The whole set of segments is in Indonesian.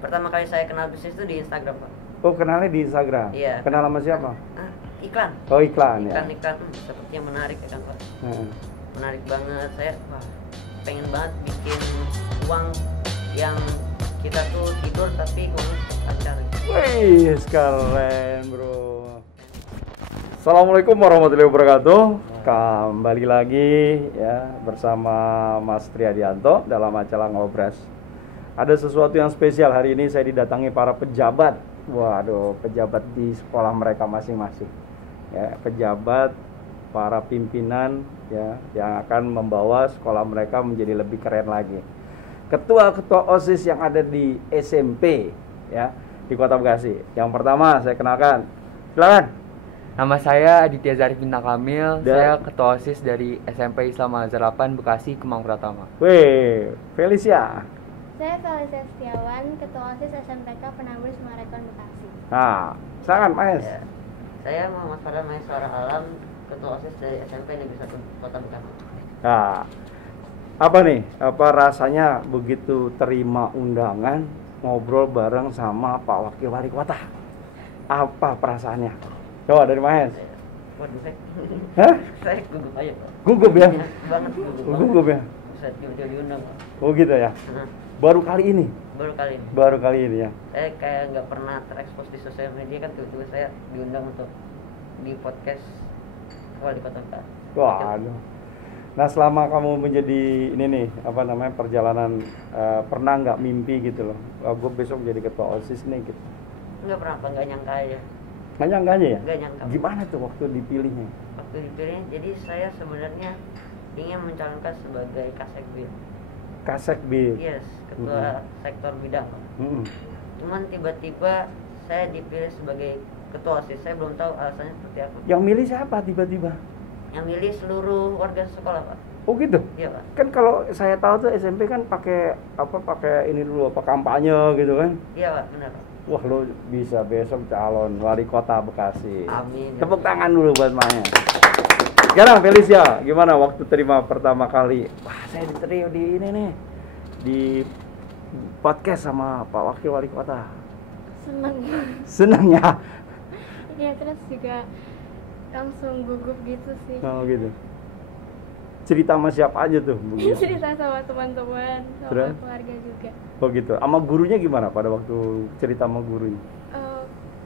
Pertama kali saya kenal bisnis itu di Instagram, Pak. Oh, kenalnya di Instagram? Iya. Kenal sama siapa? Iklan. Oh, iklan ya? Iklan, sepertinya menarik ya kan, Pak. Hmm. Menarik banget. Saya pengen banget bikin uang yang kita tuh tidur tapi uangnya tetap lancar. Wih, keren bro. Assalamualaikum warahmatullahi wabarakatuh. Kembali lagi ya bersama Mas Triadianto dalam acara Ngobras. Ada sesuatu yang spesial hari ini, saya didatangi para pejabat. Waduh, pejabat di sekolah mereka masing-masing. Ya, pejabat, para pimpinan ya yang akan membawa sekolah mereka menjadi lebih keren lagi. Ketua-ketua OSIS yang ada di SMP ya di Kota Bekasi. Yang pertama saya kenalkan. Silakan. Nama saya Aditya Zarif Bintang Kamil. Saya ketua OSIS dari SMP Islam Al Azhar 8 Bekasi, Kemang Pratama. Weh, Felicia. Saya Felicia Setiawan, ketua OSIS SMPK Penabur Sumarekon Bekasi. Nah, silakan Mas. Ya. Saya Muhammad Farhan Maeswara Alam, ketua OSIS dari SMP Negeri 1 Kota Bekasi. Nah, apa nih? Apa rasanya begitu terima undangan ngobrol bareng sama Pak Wakil Wali Kota? Apa perasaannya? Coba dari Mas. Waduh, Hah? saya gugup aja, Pak. Gugup ya? Banget gugup. Gugup ya? Saya tiba-tiba diundang, Pak. Oh gitu ya? Baru kali ini? Baru kali ini. Baru kali ini ya? Saya kayak nggak pernah terekspos di sosial media, kan tiba-tiba saya diundang untuk di podcast Wali Kota Bekasi. Waduh. Nah, selama kamu menjadi ini nih, apa namanya, perjalanan, pernah nggak mimpi gitu loh, gue besok jadi ketua OSIS nih gitu? Nggak pernah, Pak. Nggak nyangka aja. Nggak nyangka aja ya? Nggak nyangka. Gimana tuh waktu dipilihnya? Waktu dipilih, jadi saya sebenarnya ingin mencalonkan sebagai Kassekbid. Kassekbid? Yes, ketua sektor bidang. Cuman tiba-tiba saya dipilih sebagai ketua OSIS. Saya belum tahu alasannya seperti apa. Yang milih siapa tiba-tiba? Yang milih seluruh warga sekolah, Pak. Oh gitu? Iya, Pak. Kan kalau saya tahu tuh SMP kan pakai ini dulu, apa, kampanye gitu kan? Iya, Pak, benar, Pak. Wah, lo bisa besok calon wali kota Bekasi. Amin. Tepuk tangan dulu buat Maya. Sekarang Felicia, gimana waktu terima pertama kali? Wah, saya diterima di ini nih, di podcast sama Pak Wakil Wali Kota. Senang. Senang ya? Iya, terus juga langsung gugup gitu sih. Oh gitu. Cerita sama siapa aja tuh? Begitu. Cerita sama teman-teman, sama Terus? keluarga juga. Oh gitu. Sama gurunya gimana pada waktu cerita sama gurunya?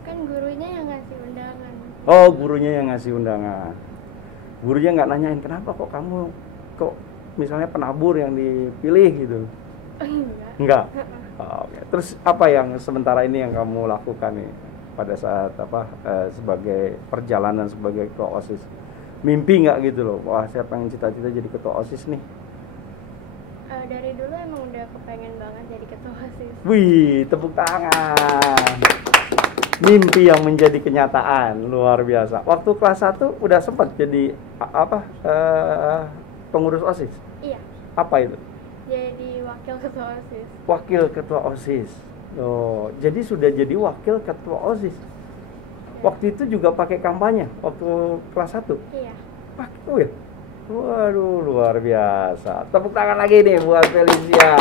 Kan gurunya yang ngasih undangan. Oh, gurunya yang ngasih undangan. Gurunya nggak nanyain kenapa kok kamu misalnya penabur yang dipilih gitu? Enggak. Oh, oke. Terus apa yang sementara ini yang kamu lakukan nih pada saat sebagai perjalanan sebagai ketua OSIS? Mimpi nggak gitu loh? Wah, saya pengen cita-cita jadi ketua OSIS nih. Dari dulu emang udah kepengen banget jadi ketua OSIS. Wih, tepuk tangan. Mimpi yang menjadi kenyataan, luar biasa. Waktu kelas 1 udah sempat jadi pengurus OSIS? Iya, Apa itu? jadi wakil ketua OSIS. Wakil ketua OSIS. Oh, jadi sudah jadi wakil ketua OSIS. Waktu itu juga pakai kampanye waktu kelas 1? Iya. Pakai, oh ya? Waduh, luar biasa. Tepuk tangan lagi nih buat Felicia.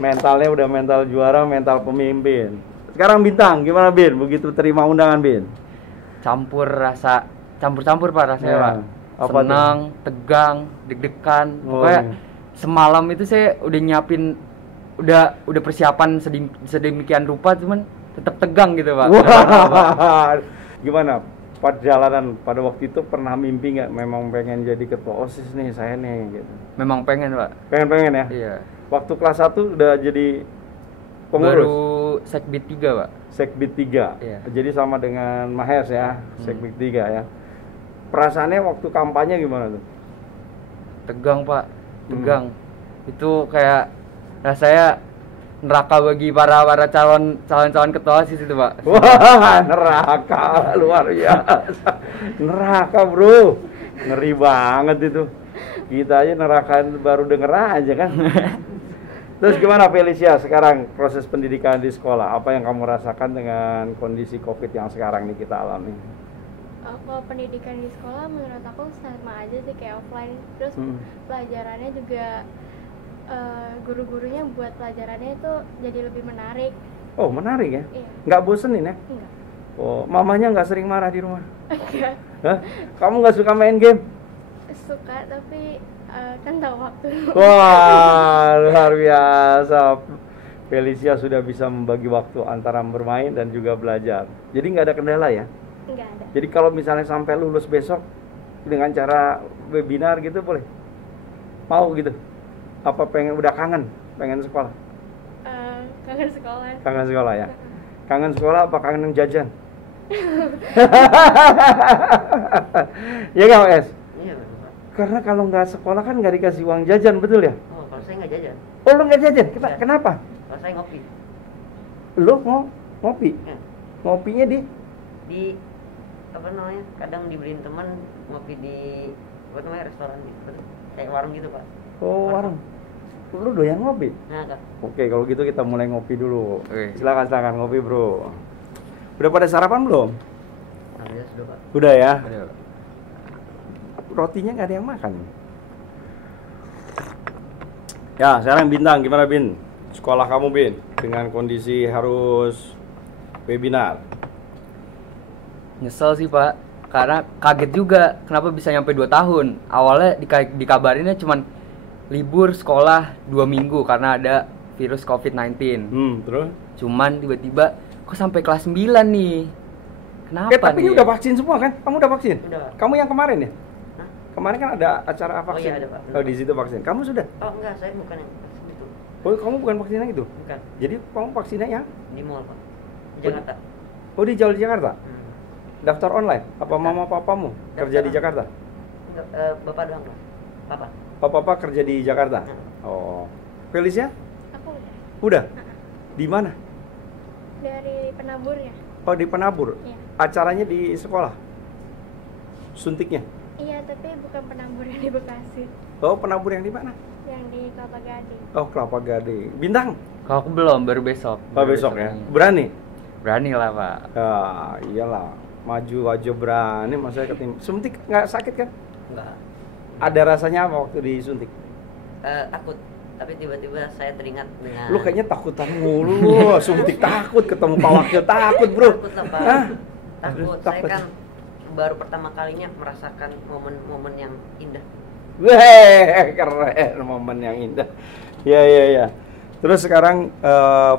Mentalnya udah mental juara, mental pemimpin. Sekarang Bintang, gimana Bin? Begitu terima undangan Bin? Campur-campur Pak rasanya, Pak. Apa Senang, tegang, deg-degan. Pokoknya semalam itu saya udah nyiapin, udah persiapan sedemikian rupa, cuman tetap tegang gitu, Pak. Wah, gimana perjalanan pada waktu itu, pernah mimpi nggak memang pengen jadi ketua OSIS nih saya nih gitu? Memang pengen, Pak. Pengen ya? Iya. Waktu kelas 1 udah jadi pengurus? Baru Sekbid 3, Pak. Sekbid 3? Iya. Jadi sama dengan Mahes ya, Sekbid 3 ya. Perasaannya waktu kampanye gimana tuh? Tegang, Pak. Tegang. Itu kayak rasanya neraka bagi para calon ketua OSIS itu, Pak. Wah, neraka luar biasa. Neraka, Bro. Ngeri banget itu. Kita aja neraka baru denger aja kan. Terus gimana Felicia sekarang proses pendidikan di sekolah? Apa yang kamu rasakan dengan kondisi Covid yang sekarang ini kita alami? Kalau pendidikan di sekolah menurut aku sama aja sih kayak offline. Terus pelajarannya juga guru-gurunya buat pelajarannya itu jadi lebih menarik. Oh, menarik ya? Iya. Nggak bosenin ya? Enggak. Oh, mamanya nggak sering marah di rumah? Enggak. Hah? Kamu nggak suka main game? Suka tapi kan tahu waktu. Wah, luar biasa. Felicia sudah bisa membagi waktu antara bermain dan juga belajar. Jadi nggak ada kendala ya? Enggak ada. Jadi kalau misalnya sampai lulus besok dengan cara webinar gitu boleh? Mau gitu? Apa udah pengen sekolah? Kangen sekolah. Kangen sekolah ya? Kangen sekolah apa kangen jajan? Ya nggak Mas? Iya betul Pak. Karena kalau nggak sekolah kan nggak dikasih uang jajan, betul ya? Oh kalau saya nggak jajan, Oh, lu nggak jajan? Ya. Kenapa? kalau saya ngopi Lu ngopi? ya. Ngopinya di? Di apa namanya, kadang dibeliin teman ngopi di apa namanya restoran gitu, kayak warung gitu Pak. Oh, warung. Lu doyan ngopi? Nah Kak, Oke, kalau gitu kita mulai ngopi dulu. Oke. Silakan ngopi, Bro. Udah pada sarapan belum? alhamdulillah sudah Pak. Udah ya. Aduh. Rotinya nggak ada yang makan. Ya, sekarang Bintang, gimana Bin? Sekolah kamu Bin, dengan kondisi harus webinar. Nyesel sih Pak, karena kaget juga kenapa bisa nyampe 2 tahun. Awalnya dikabarinnya cuman libur sekolah 2 minggu karena ada virus COVID-19. Terus? Cuman tiba-tiba kok sampai kelas 9 nih. Kenapa Tapi nih? ini udah vaksin semua kan? Kamu udah vaksin? Udah, Pak. Kamu yang kemarin ya? Hah? Kemarin kan ada acara vaksin. iya, ada, Pak. Oh, di situ vaksin. Kamu sudah? Oh enggak, saya bukan yang vaksin itu, Oh, kamu bukan vaksin yang itu? bukan Jadi kamu vaksinnya yang? di mall Pak, di Jakarta. Oh, di Jawa Jakarta? Hmm. Daftar online? Apa mama papamu kerja di Daftar. Jakarta? Enggak, bapak doang Pak, papa. Papa kerja di Jakarta? Hmm. Oh. Felicia? Aku udah. Udah? Di mana? Dari penaburnya. Oh, di Penabur. Iya. Acaranya di sekolah. Suntiknya. Iya, tapi bukan penabur yang di Bekasi. Oh, Penabur yang di mana? Yang di Kelapa Gading. Oh, Kelapa Gading. Bintang. Kalau aku belum, baru besok. Oh, Baru besok ya. ini. Berani? Berani lah Pak. Ah, iyalah. Maju aja berani, masa suntik nggak sakit kan? Enggak. Ada rasanya apa waktu disuntik? Takut, tapi tiba-tiba saya teringat dengan Lu kayaknya takutan mulu, suntik takut, ketemu Pak Wakil takut, Bro. takut lah Pak. Hah? Takut. Saya Takut. kan baru pertama kalinya merasakan momen-momen yang indah. Weh, keren, momen yang indah. Ya. Terus sekarang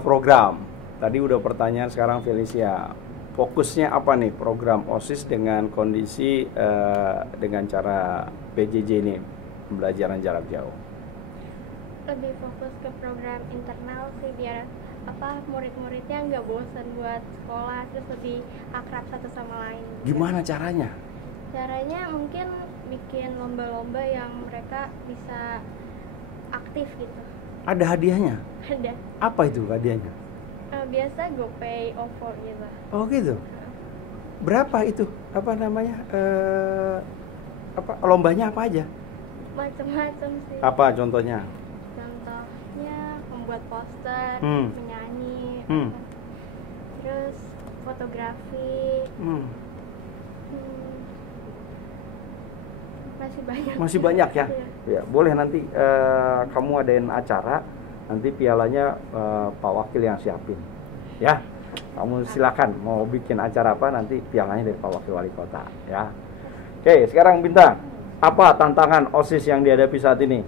program. Tadi udah pertanyaan, sekarang Felicia. Fokusnya apa nih program OSIS dengan kondisi dengan cara PJJ ini, pembelajaran jarak jauh? Lebih fokus ke program internal sih, biar murid-muridnya nggak bosan buat sekolah, terus lebih akrab satu sama lain. Gimana caranya? Caranya mungkin bikin lomba-lomba yang mereka bisa aktif gitu. Ada hadiahnya? Ada. Apa itu hadiahnya? Biasa GoPay, OVO gitu. Oh gitu. Berapa itu? Apa namanya? Lombanya apa aja? Macam-macam sih. Apa contohnya? Contohnya membuat poster, Hmm. menyanyi, Hmm. terus fotografi. Hmm. Masih banyak. Masih banyak ya? Iya. Ya, boleh nanti kamu adain acara, nanti pialanya Pak Wakil yang siapin. Ya. Kamu silakan mau bikin acara apa, nanti pialanya dari Pak Wakil Wali Kota, ya. Oke, sekarang Bintang. Apa tantangan OSIS yang dihadapi saat ini?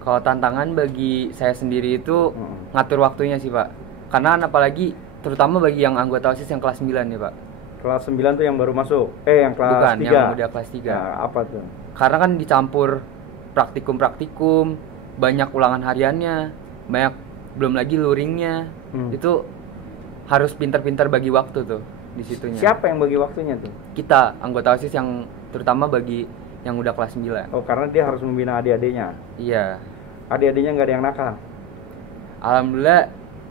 Kalau tantangan bagi saya sendiri itu Hmm. ngatur waktunya sih Pak. Karena apalagi terutama bagi yang anggota OSIS yang kelas 9 nih Pak. Kelas 9 tuh yang baru masuk. Yang kelas Bukan, 3. yang udah kelas 3. Nah, apa tuh? Karena kan dicampur praktikum, banyak ulangan hariannya, banyak belum lagi luringnya. Itu harus pintar-pintar bagi waktu tuh di situnya. Siapa yang bagi waktunya tuh? Kita anggota OSIS yang terutama bagi yang udah kelas 9. Oh, karena dia harus membina adik-adiknya. Iya. Adik-adiknya nggak ada yang nakal? Alhamdulillah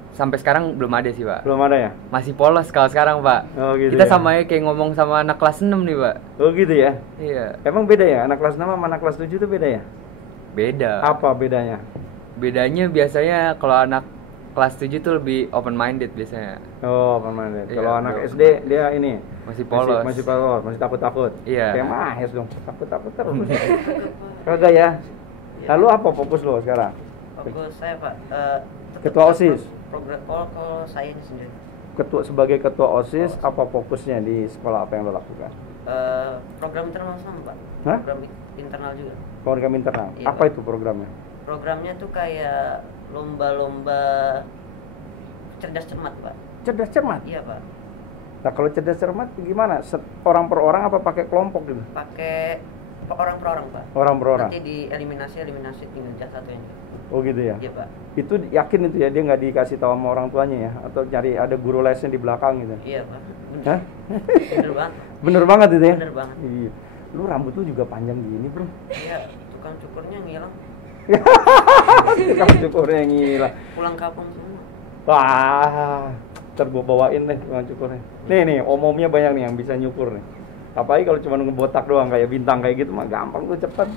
sampai sekarang belum ada sih Pak. Belum ada ya? Masih polos kalau sekarang Pak. Oh gitu Kita ya? sama kayak ngomong sama anak kelas 6 nih Pak. Oh gitu ya? Iya. Emang beda ya? Anak kelas 6 sama anak kelas 7 tuh beda ya? Beda. Apa bedanya? Bedanya biasanya kalau anak kelas 7 tuh lebih open minded biasanya. Oh, permanen. Iya, Kalau anak bro. SD dia ini Masih polos. masih polos, masih takut-takut. Iya. Kayak Mahes dong, takut-takut terus. Kagak ya? Lalu apa fokus lo sekarang? Fokus saya Pak, Ketua OSIS. Program kalau saya ini sendiri. Sebagai ketua OSIS, apa fokusnya di sekolah, apa yang lo lakukan? Program internal sama Pak. Hah? Program internal juga. Program internal. Iya, Apa Pak. itu programnya? Programnya tuh kayak lomba-lomba cerdas cermat Pak. Cerdas cermat. Iya Pak. Nah kalau cerdas cermat gimana? Orang per orang apa pakai kelompok gitu? Pakai orang per orang Pak. Orang per orang. Nanti dieliminasi tinggal satu yang. Oh gitu ya. Iya Pak. Itu yakin itu ya, dia nggak dikasih tahu sama orang tuanya ya, atau cari ada guru lesnya di belakang gitu? Iya Pak. Hah? Bener banget. Bener banget itu ya? Bener banget. Iya. Lu rambut lu juga panjang gini bro. Iya, tukang cukurnya ngilang. Kamu cukurnya ngilang. Pulang kampung semua. Wah, ntar gua bawain deh tukang cukurnya. Nih, om-omnya banyak nih yang bisa nyukur nih. Apalagi kalau cuma ngebotak doang kayak bintang kayak gitu mah gampang tuh, cepet.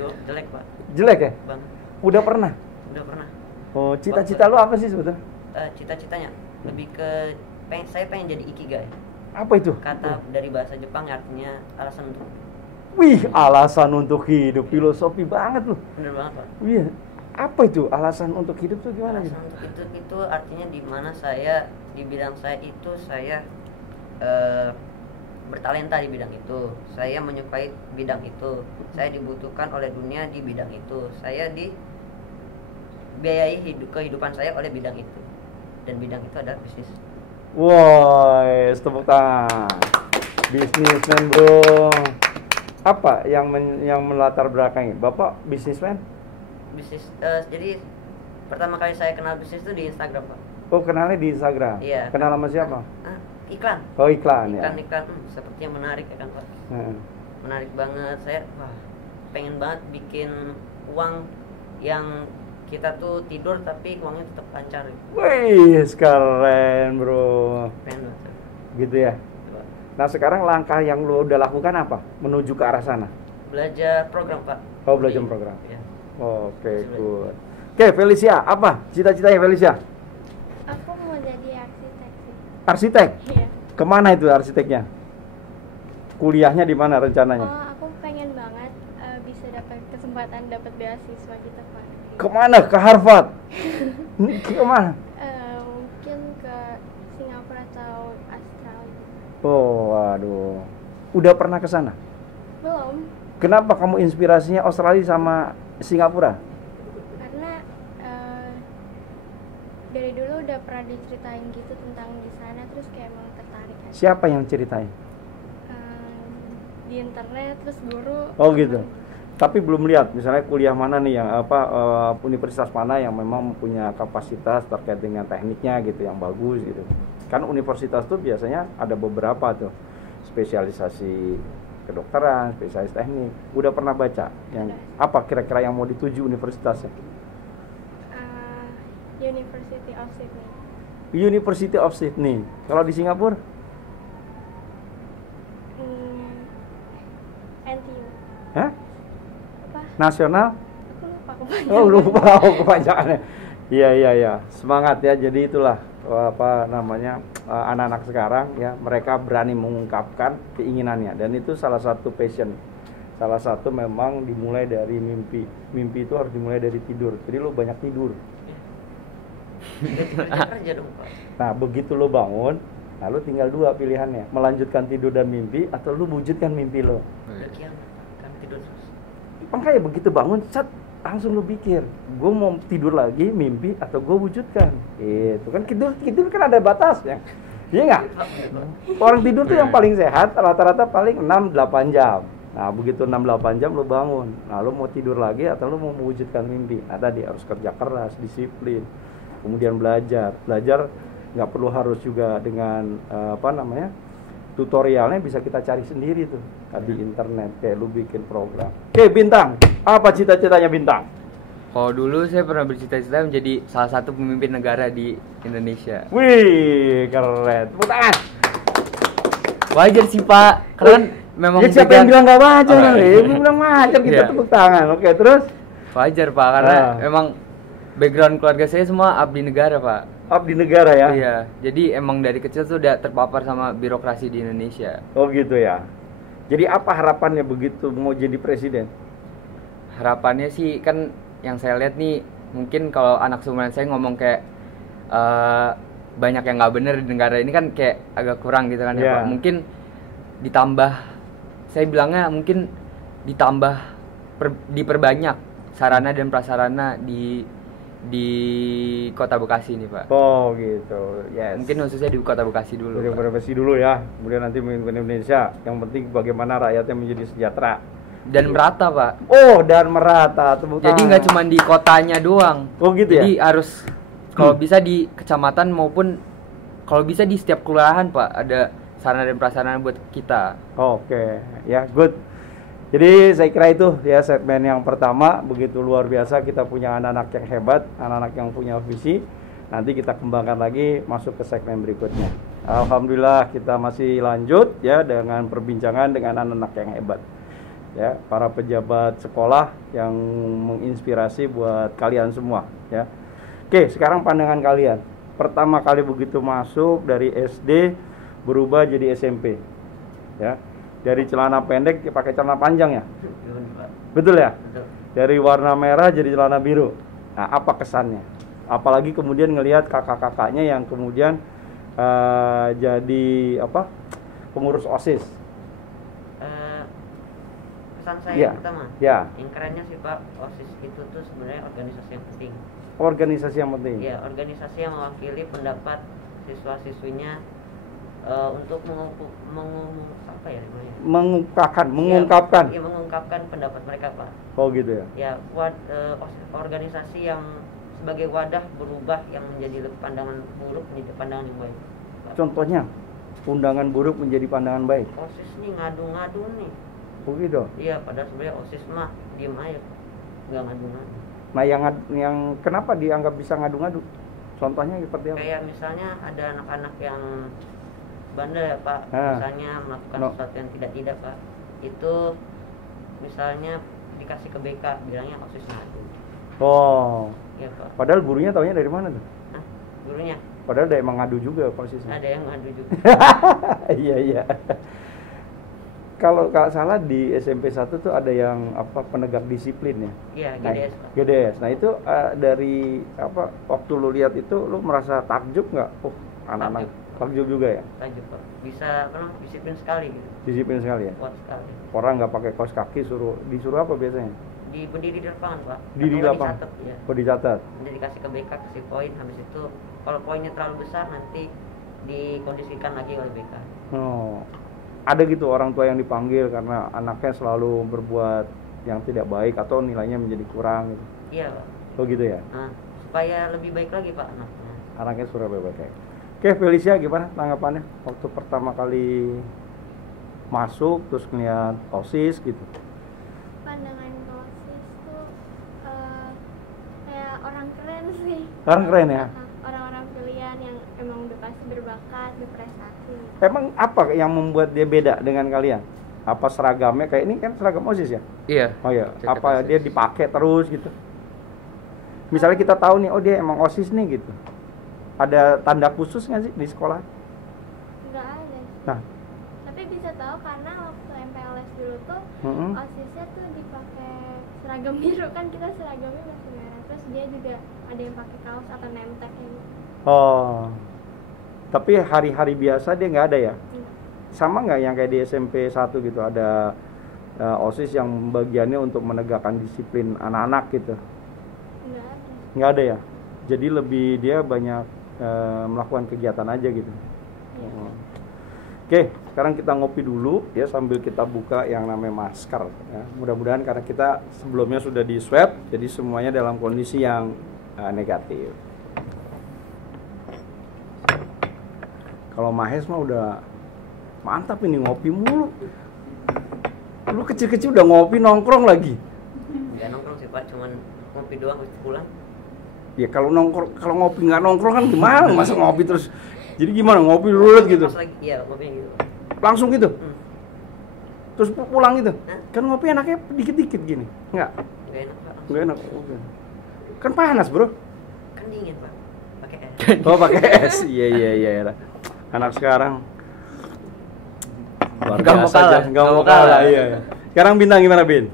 Jelek Pak. Jelek ya? Bang, Udah pernah? udah pernah. Oh, cita-cita lu apa sih sebetulnya? Cita-citanya lebih ke saya pengen jadi ikigai. Apa itu? Kata dari bahasa Jepang artinya alasan untuk. Wih, alasan untuk hidup, filosofi banget loh. Bener banget Pak. Iya. Apa itu alasan untuk hidup tuh gimana gitu? Alasan untuk itu artinya di mana saya di bidang saya itu saya bertalenta di bidang itu. Saya menyukai bidang itu. Saya dibutuhkan oleh dunia di bidang itu. Saya dibiayai kehidupan saya oleh bidang itu. Dan bidang itu adalah bisnis. Woi, tepuk tangan. Bisnismen bro. Apa yang melatar belakangi? Bapak bisnismen? Bisnis. Jadi pertama kali saya kenal bisnis itu di Instagram Pak. Oh, kenalnya di Instagram? Iya. Kenal sama siapa? Iklan. Oh, iklan ya. Iklan sepertinya menarik ya kan Pak. Menarik banget. Saya pengen banget bikin uang yang kita tuh tidur tapi uangnya tetap lancar. Wih, keren bro. Pengen banget. Gitu ya. Nah sekarang langkah yang lo udah lakukan apa? Menuju ke arah sana? Belajar program Pak. Oh, belajar program. Ya. Oke, good. Oke, Felicia, apa cita-citanya Felicia? Aku mau jadi arsitek sih. Arsitek? Iya. Kemana itu arsiteknya? Kuliahnya di mana rencananya? Oh, aku pengen banget bisa dapat kesempatan dapat beasiswa gitu Pak. Kemana? Ke Harvard? Kemana? Mungkin ke Singapura atau Australia. Oh, waduh. Udah pernah ke sana? Belum, Kenapa kamu inspirasinya Australia sama Singapura? karena dari dulu udah pernah diceritain gitu tentang di sana, terus kayak emang tertarik aja. Siapa yang ceritain? Di internet, terus guru. Oh gitu. Tapi belum lihat misalnya kuliah mana nih yang universitas mana yang memang punya kapasitas terkait dengan tekniknya gitu yang bagus gitu. Kan universitas tuh biasanya ada beberapa tuh spesialisasi kedokteran, spesialis teknik. Udah pernah baca yang apa kira-kira yang mau dituju universitasnya? University of Sydney. University of Sydney. Kalau di Singapura? NTU. Hah? Apa? Nasional? Aku lupa kebanyakan. Oh lupa, kepanjangannya. Iya. Semangat ya. Jadi itulah apa namanya anak-anak sekarang ya, mereka berani mengungkapkan keinginannya dan itu salah satu passion. Salah satu memang dimulai dari mimpi. Mimpi itu harus dimulai dari tidur. Jadi lo banyak tidur. Kerja dong Pak. Nah begitu lo bangun, nah lo tinggal dua pilihannya, melanjutkan tidur dan mimpi atau lo wujudkan mimpi lo. Sekian kami tidur terus. Makanya begitu bangun, langsung lo pikir, gue mau tidur lagi, mimpi atau gue wujudkan. Itu kan tidur kan ada batasnya, iya nggak? Orang tidur tuh yang paling sehat rata-rata paling 6-8 jam. Nah begitu 6-8 jam lo bangun, nah lo mau tidur lagi atau lo mau mewujudkan mimpi. Nah tadi harus kerja keras, disiplin, kemudian belajar nggak perlu harus juga dengan tutorialnya bisa kita cari sendiri tuh di internet, kayak lu bikin program. Oke Bintang, apa cita-citanya Bintang? Kalau dulu saya pernah bercita-cita menjadi salah satu pemimpin negara di Indonesia. Wih keren, tepuk tangan. Wajar sih Pak, karena memang ya, siapa yang bilang nggak wajar? Lu bilang wajar, kita Iya. tepuk tangan. Oke terus? Wajar Pak, karena memang background keluarga saya semua abdi negara Pak. Abdi negara ya? Iya, jadi emang dari kecil tuh udah terpapar sama birokrasi di Indonesia. Oh gitu ya. Jadi apa harapannya begitu mau jadi presiden? Harapannya sih kan yang saya lihat nih Mungkin kalau anak seumuran saya ngomong kayak banyak yang nggak bener di negara ini kan kayak agak kurang gitu kan ya Pak. Mungkin ditambah, saya bilangnya mungkin ditambah diperbanyak sarana dan prasarana di Kota Bekasi ini Pak. Oh gitu, yes. Mungkin khususnya di Kota Bekasi dulu. Di Kota Bekasi dulu ya, kemudian nanti memimpin Indonesia. Yang penting bagaimana rakyatnya menjadi sejahtera dan merata Pak. Oh, dan merata. Jadi nggak cuma di kotanya doang. Oh gitu ya. Jadi harus kalau bisa di kecamatan maupun kalau bisa di setiap kelurahan Pak ada sarana dan prasarana buat kita. Oke, ya good. Jadi saya kira itu ya segmen yang pertama, begitu luar biasa, kita punya anak-anak yang hebat, anak-anak yang punya visi. Nanti kita kembangkan lagi masuk ke segmen berikutnya. Alhamdulillah kita masih lanjut ya dengan perbincangan dengan anak-anak yang hebat. Ya, para pejabat sekolah yang menginspirasi buat kalian semua ya. Oke, sekarang pandangan kalian. Pertama kali begitu masuk dari SD berubah jadi SMP. Ya. Dari celana pendek pakai celana panjang ya? Betul ya? Betul. Dari warna merah jadi celana biru. Nah, apa kesannya? Apalagi kemudian ngelihat kakak-kakaknya yang kemudian jadi apa? Pengurus OSIS. Pesan saya Ya. pertama, yang kerennya sih Pak, OSIS itu tuh sebenarnya organisasi yang penting. Organisasi yang penting. Ya, organisasi yang mewakili pendapat siswa-siswinya untuk mengungkapkan pendapat mereka Pak. Oh gitu ya. Ya, organisasi yang sebagai wadah berubah yang menjadi pandangan buruk menjadi pandangan yang baik Pak. Contohnya undangan buruk menjadi pandangan baik. OSIS nih ngadu-ngadu nih. Oh gitu. Iya, padahal sebenarnya OSIS mah diem aja, nggak ngadu-ngadu. Nah, yang kenapa dianggap bisa ngadu-ngadu? Contohnya seperti apa? Kayak misalnya ada anak-anak yang bandel ya Pak, misalnya melakukan sesuatu yang tidak Pak, itu misalnya dikasih ke BK, bilangnya OSIS ngadu. Oh. Iya Pak. Padahal gurunya taunya dari mana tuh? Nah, gurunya? Padahal ada emang ngadu juga posisinya. Ada yang ngadu juga. Iya. Kalau nggak salah di SMP 1 tuh ada yang penegak disiplin ya. Iya, GDS Pak. GDS. Nah itu dari waktu lu lihat itu lu merasa takjub nggak? Oh, anak-anak takjub juga ya. Takjub Pak. Bisa disiplin sekali gitu. Disiplin sekali ya. Kuat sekali. Orang nggak pakai kaos kaki disuruh apa biasanya? Berdiri di lapangan Pak. Di lapangan. Dicatat ya. Oh, dicatat. Jadi dikasih ke BK, kasih poin, habis itu kalau poinnya terlalu besar nanti dikondisikan lagi oleh BK. Oh. Ada gitu orang tua yang dipanggil karena anaknya selalu berbuat yang tidak baik atau nilainya menjadi kurang gitu. Iya Pak. Oh gitu ya. Nah, supaya lebih baik lagi Pak anaknya. Anaknya sudah baik-baik. Oke, Felicia gimana tanggapannya waktu pertama kali masuk terus ngeliat OSIS gitu? Pandangan OSIS tuh kayak orang keren sih. Orang keren ya? Orang-orang pilihan yang emang udah pasti berbakat, berprestasi. Emang apa yang membuat dia beda dengan kalian? Apa seragamnya? Kayak ini kan seragam OSIS ya? Iya. Oh iya. Jaket Apa OSIS. dia dipakai terus gitu? Misalnya kita tahu nih, oh dia emang OSIS nih gitu. Ada tanda khusus nggak sih di sekolah? Nggak ada. Nah. Tapi bisa tahu karena waktu MPLS dulu tuh OSISnya tuh dipakai seragam biru, kan kita seragamnya masih merah. Terus dia juga ada yang pakai kaos atau name tag gitu. Oh. Tapi hari-hari biasa dia nggak ada ya? Enggak. Sama nggak yang kayak di SMP 1 gitu, ada OSIS yang bagiannya untuk menegakkan disiplin anak-anak gitu? Nggak ada. Nggak ada ya? Jadi lebih dia banyak melakukan kegiatan aja gitu? Iya. Oh. Oke, sekarang kita ngopi dulu ya sambil kita buka yang namanya masker ya. Mudah-mudahan karena kita sebelumnya sudah di swab, jadi semuanya dalam kondisi yang negatif. Kalau Mahes mah udah mantap ini, ngopi mulu. Lu kecil-kecil udah ngopi, nongkrong lagi. Nggak nongkrong sih Pak, cuman ngopi doang habis pulang. Ya kalau ngopi nggak nongkrong kan gimana? Masa ngopi terus? Jadi gimana, ngopi dulu gitu? Pas lagi, iya ngopi gitu. Langsung gitu? Terus pulang gitu? Hah? Kan ngopi enaknya dikit-dikit gini? Nggak? Nggak enak Pak. Nggak enak. Oke. Kan panas bro. Kan dingin Pak. Pakai es. Oh pakai es. Iya. Anak sekarang luar Nggak mau biasa kalah. aja. Nggak mau kalah. Iya. Sekarang Bintang gimana Bin?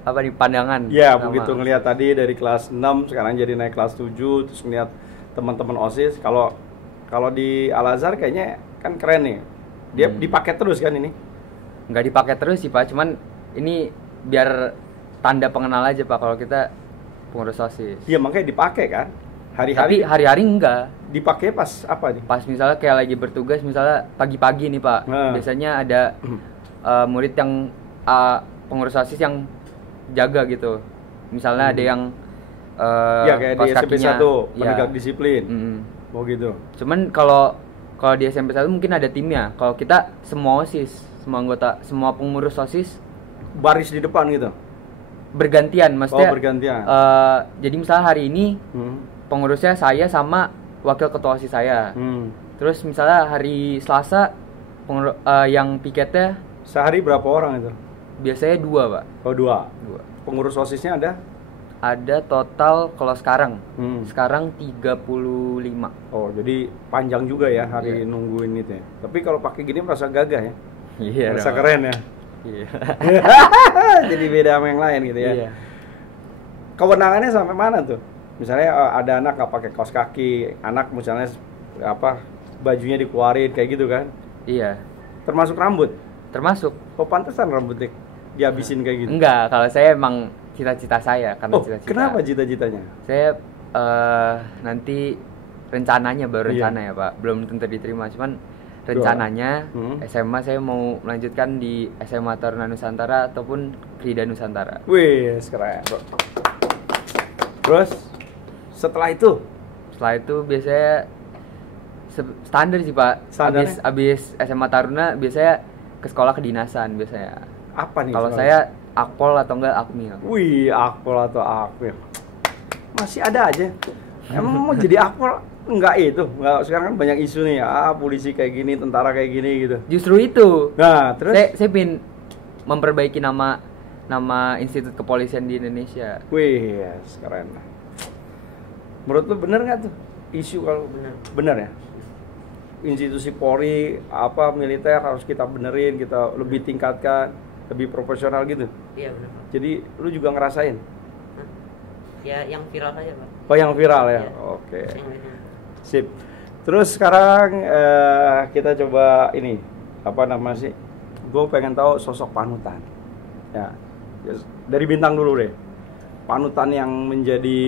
apa nih pandangan. Ya, begitu ngelihat tadi dari kelas 6 sekarang jadi naik kelas 7, terus ngelihat teman-teman OSIS. Kalau di Al-Azhar kayaknya kan keren nih. Dia dipakai terus kan ini? Nggak dipakai terus sih Pak, cuman ini biar tanda pengenal aja Pak kalau kita pengurus OSIS. Iya, makanya dipakai kan? Hari-hari. Tapi hari-hari enggak. Dipakai pas apa nih? Pas misalnya kayak lagi bertugas, misalnya pagi-pagi nih Pak. Biasanya ada murid yang pengurus OSIS yang jaga gitu. Misalnya ada yang ya kayak di SMP 1 penegak disiplin. Oh gitu. Cuman kalau di SMP 1 mungkin ada timnya. Kalau kita semua OSIS, semua anggota, semua pengurus OSIS baris di depan gitu. Bergantian, maksudnya. Oh, bergantian. Jadi misalnya hari ini pengurusnya saya sama wakil ketua OSIS saya. Terus misalnya hari Selasa yang piketnya sehari berapa orang itu? Biasanya 2 Pak. Oh 2. Pengurus OSISnya ada? Ada total kalau sekarang. Sekarang 35. Oh, jadi panjang juga ya hari nungguin itu ya. Tapi kalau pakai gini merasa gagah ya. Iya. Merasa keren ya. Iya. Jadi beda sama yang lain gitu ya. Iya. Kewenangannya sampai mana tuh? Misalnya ada anak nggak pakai kaos kaki, anak misalnya bajunya dikeluarin kayak gitu kan? Iya. Termasuk rambut? Termasuk. Oh, pantesan rambutnya dihabisin kayak gitu? Enggak, kalau saya emang cita-cita saya karena cita-cita. Kenapa cita-citanya? Saya nanti rencananya baru rencana ya Pak, belum tentu diterima, cuman rencananya SMA saya mau melanjutkan di SMA Taruna Nusantara ataupun Krida Nusantara. Wih, keren. Terus setelah itu biasanya standar sih Pak. Abis SMA Taruna biasanya ke sekolah kedinasan biasanya. Apa nih? Kalau saya Akpol atau enggak Akmil. Wih, Akpol atau Akmil. Masih ada aja. Emang mau jadi Akpol? Enggak itu. Enggak, sekarang kan banyak isu nih, polisi kayak gini, tentara kayak gini gitu. Justru itu. Nah, terus saya ingin memperbaiki nama institut kepolisian di Indonesia. Wih, yes, keren. Menurut lu bener nggak tuh isu kalau bener ya? Institusi Polri militer harus kita benerin, kita lebih tingkatkan, lebih profesional gitu. Iya benar Pak. Jadi lu juga ngerasain? Ya yang viral aja Pak. Oh yang viral ya? Iya. Oke. Sip. Terus sekarang kita coba ini gue pengen tahu sosok panutan. Ya, dari Bintang dulu deh. Panutan yang menjadi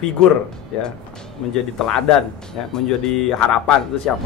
figur ya, menjadi teladan ya, menjadi harapan itu siapa?